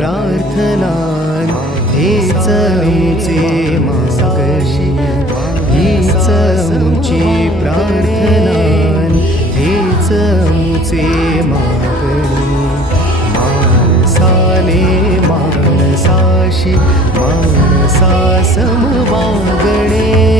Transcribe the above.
प्रार्थना हेच आमचे मागणी हीच आमची प्रार्थना हेच आमचे मागणी माणसाने माणसाशी माणसासम वागणे